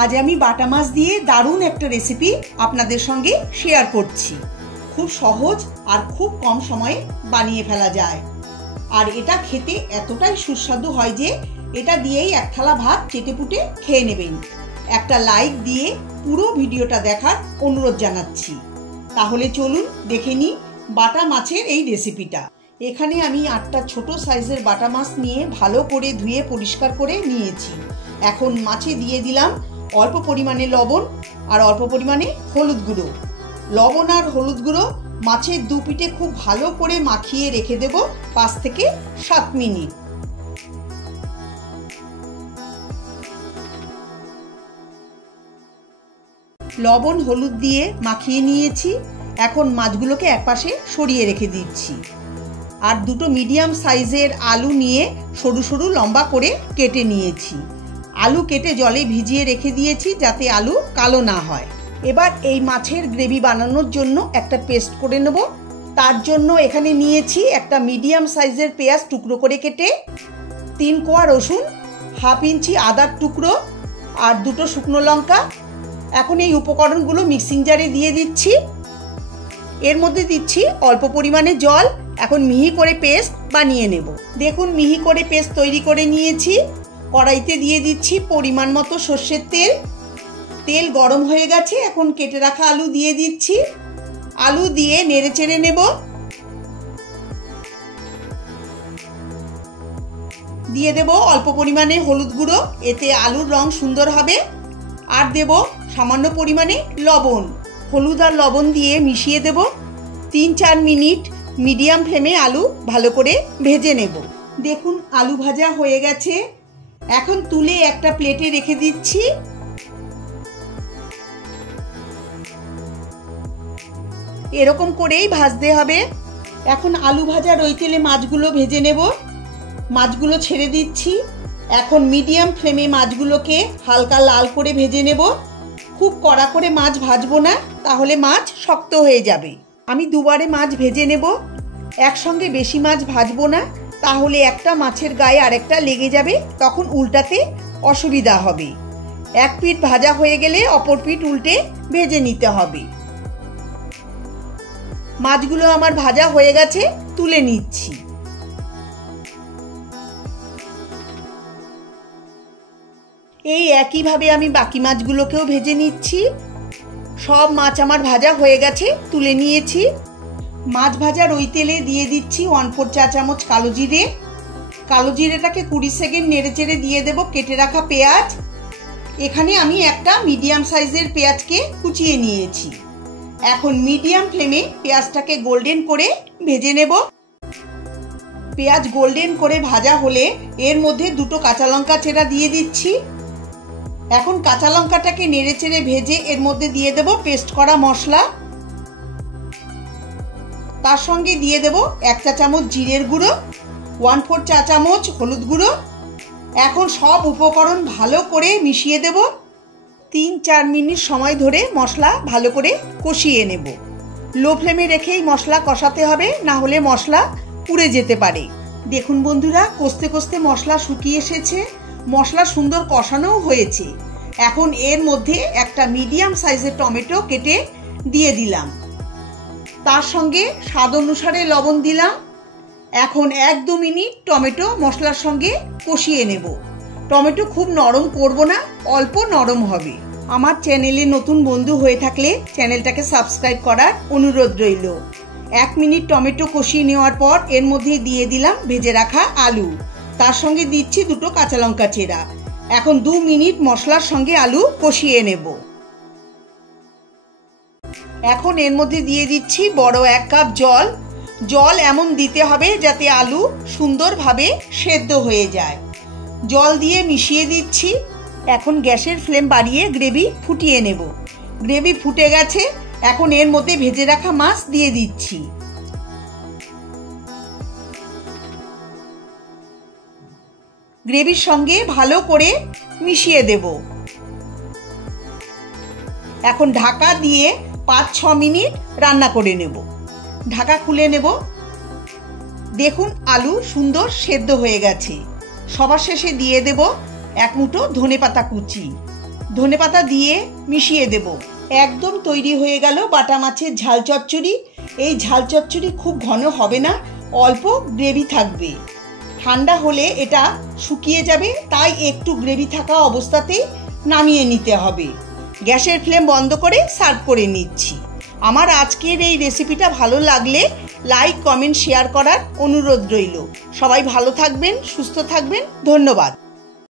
আজ আমি বাটা মাছ দিয়ে দারুণ একটা রেসিপি আপনাদের সঙ্গে শেয়ার করছি। খুব সহজ আর খুব কম সময়ে বানিয়ে ফেলা যায়। আর এটা খেতে এতটাই সুস্বাদু হয় যে এটা দিয়েই এক থালা ভাত চেটেপুটে খেয়ে নেবেন। একটা লাইক দিয়ে পুরো ভিডিওটা দেখার অনুরোধ জানাচ্ছি। তাহলে চলুন দেখে নিই বাটা মাছের এই রেসিপিটা। এখানে আমি 8টা ছোট সাইজের বাটা মাছ নিয়ে ভালো করে ধুয়ে পরিষ্কার করে নিয়েছি। এখন মাছে দিয়ে দিলাম অল্প পরিমাণে লবণ আর অল্প পরিমাণে হলুদ গুঁড়ো। লবণ আর হলুদ গুঁড়ো মাছের দু পিঠে খুব ভালো করে মাখিয়ে রেখে দেব 5 থেকে 7 মিনিট। লবণ হলুদ দিয়ে মাখিয়ে নিয়েছি। এখন মাছগুলোকে একপাশে সরিয়ে রেখে দিচ্ছি। আর দুটো মিডিয়াম সাইজের আলু নিয়ে সরু সরু লম্বা করে কেটে নিয়েছি। আলু কেটে জলে ভিজিয়ে রেখে দিয়েছি যাতে আলু কালো না হয়। এবার এই মাছের গ্রেভি বানানোর জন্য একটা পেস্ট করে নেব। তার জন্য এখানে নিয়েছি একটা মিডিয়াম সাইজের পেঁয়াজ টুকরো করে কেটে, 3 কোয়া রসুন, 1/2 ইঞ্চি আদার টুকরো আর 2টো শুকনো লঙ্কা। এখন এই উপকরণগুলো মিক্সিং জারে দিয়ে দিচ্ছি। এর মধ্যে দিচ্ছি অল্প পরিমাণে জল। এখন মিহি করে পেস্ট বানিয়ে নেব। দেখুন মিহি করে পেস্ট তৈরি করে নিয়েছি। কড়াইতে দিয়ে দিচ্ছি পরিমাণ মতো সর্ষের তেল। তেল গরম হয়ে গেছে। এখন কেটে রাখা আলু দিয়ে দিচ্ছি। আলু দিয়ে নেড়ে চেড়ে নেব। দিয়ে দেব অল্প পরিমাণে হলুদ গুঁড়ো, এতে আলুর রং সুন্দর হবে। আর দেব সামান্য পরিমাণে লবণ। হলুদ আর লবণ দিয়ে মিশিয়ে দেব। 3-4 মিনিট মিডিয়াম ফ্লেমে আলু ভালো করে ভেজে নেব। দেখুন আলু ভাজা হয়ে গেছে। এখন তুলে একটা প্লেটে রেখে দিচ্ছি। এরকম করেই ভাজতে হবে। এখন আলু ভাজার ওই তেলে মাছগুলো ভেজে নেব। মাছগুলো ছেড়ে দিচ্ছি। এখন মিডিয়াম ফ্লেমে মাছগুলোকে হালকা লাল করে ভেজে নেব। খুব কড়া করে মাছ ভাজবো না, তাহলে মাছ শক্ত হয়ে যাবে। আমি দুবারে মাছ ভেজে নেব। একসঙ্গে বেশি মাছ ভাজবো না, তাহলে একটা মাছের গায়ে আরেকটা লেগে যাবে, তখন উল্টাতে অসুবিধা হবে। এক পিঠ ভাজা হয়ে গেলে অপর পিঠ উল্টে ভেজে নিতে হবে। মাছগুলো আমার ভাজা হয়ে গেছে, তুলে নিচ্ছি। এই একইভাবে আমি বাকি মাছগুলোকেও ভেজে নিচ্ছি। সব মাছ আমার ভাজা হয়ে গেছে, তুলে নিয়েছি। মাছ ভাজার ওই তেলে দিয়ে দিচ্ছি 1/4 চা চামচ কালো জিরে। কালো জিরেটাকে 20 সেকেন্ড নেড়ে চেড়ে দিয়ে দেব কেটে রাখা পেঁয়াজ। এখানে আমি একটা মিডিয়াম সাইজের পেঁয়াজকে কুচিয়ে নিয়েছি। এখন মিডিয়াম ফ্লেমে পেঁয়াজটাকে গোল্ডেন করে ভেজে নেব। পেঁয়াজ গোল্ডেন করে ভাজা হলে এর মধ্যে 2টো কাঁচা লঙ্কা চেরা দিয়ে দিচ্ছি। এখন কাঁচা লঙ্কাটাকে নেড়ে চেড়ে ভেজে এর মধ্যে দিয়ে দেব পেস্ট করা মশলা। তার সঙ্গে দিয়ে দেব 1 চা চামচ জিরের গুঁড়ো, 1/4 চা চামচ হলুদ গুঁড়ো। এখন সব উপকরণ ভালো করে মিশিয়ে দেব। 3-4 মিনিট সময় ধরে মশলা ভালো করে কষিয়ে নেব। লো ফ্লেমে রেখেই মশলা কষাতে হবে, না হলে মশলা পুড়ে যেতে পারে। দেখুন বন্ধুরা, কষতে কষতে মশলা শুকিয়ে এসেছে। মশলা সুন্দর কষানোও হয়েছে। এখন এর মধ্যে একটা মিডিয়াম সাইজের টমেটো কেটে দিয়ে দিলাম। তার সঙ্গে স্বাদ অনুসারে লবণ দিলাম। এখন 1-2 মিনিট টমেটো মশলার সঙ্গে কষিয়ে নেব। টমেটো খুব নরম করব না, অল্প নরম হবে। আমার চ্যানেলে নতুন বন্ধু হয়ে থাকলে চ্যানেলটাকে সাবস্ক্রাইব করার অনুরোধ রইল। 1 মিনিট টমেটো কষিয়ে নেওয়ার পর এর মধ্যে দিয়ে দিলাম ভেজে রাখা আলু। তার সঙ্গে দিচ্ছি 2টো কাঁচা লঙ্কা চেরা। এখন 2 মিনিট মশলার সঙ্গে আলু কষিয়ে নেব। এখন এর মধ্যে দিয়ে দিচ্ছি বড় 1 কাপ জল। জল এমন দিতে হবে যাতে আলু সুন্দরভাবে সেদ্ধ হয়ে যায়। জল দিয়ে মিশিয়ে দিচ্ছি। এখন গ্যাসের ফ্লেম বাড়িয়ে গ্রেভি ফুটিয়ে নেব। গ্রেভি ফুটে গেছে। এখন এর মধ্যে ভেজে রাখা মাছ দিয়ে দিচ্ছি। গ্রেভির সঙ্গে ভালো করে মিশিয়ে দেব। এখন ঢাকা দিয়ে 5-6 মিনিট রান্না করে নেব। ঢাকা খুলে নেব। দেখুন আলু সুন্দর সেদ্ধ হয়ে গেছে। সবার শেষে দিয়ে দেব 1 মুঠো ধনেপাতা কুচি। ধনেপাতা দিয়ে মিশিয়ে দেব। একদম তৈরি হয়ে গেল বাটা মাছের ঝাল চচ্চড়ি। এই ঝাল চচ্চড়ি খুব ঘন হবে না, অল্প গ্রেভি থাকবে। ঠান্ডা হলে এটা শুকিয়ে যাবে, তাই একটু গ্রেভি থাকা অবস্থাতেই নামিয়ে নিতে হবে। গ্যাসের ফ্লেম বন্ধ করে সার্ভ করে নিচ্ছি। আমার আজকের এই রেসিপিটা ভালো লাগলে লাইক, কমেন্ট, শেয়ার করার অনুরোধ রইল। সবাই ভালো থাকবেন, সুস্থ থাকবেন। ধন্যবাদ।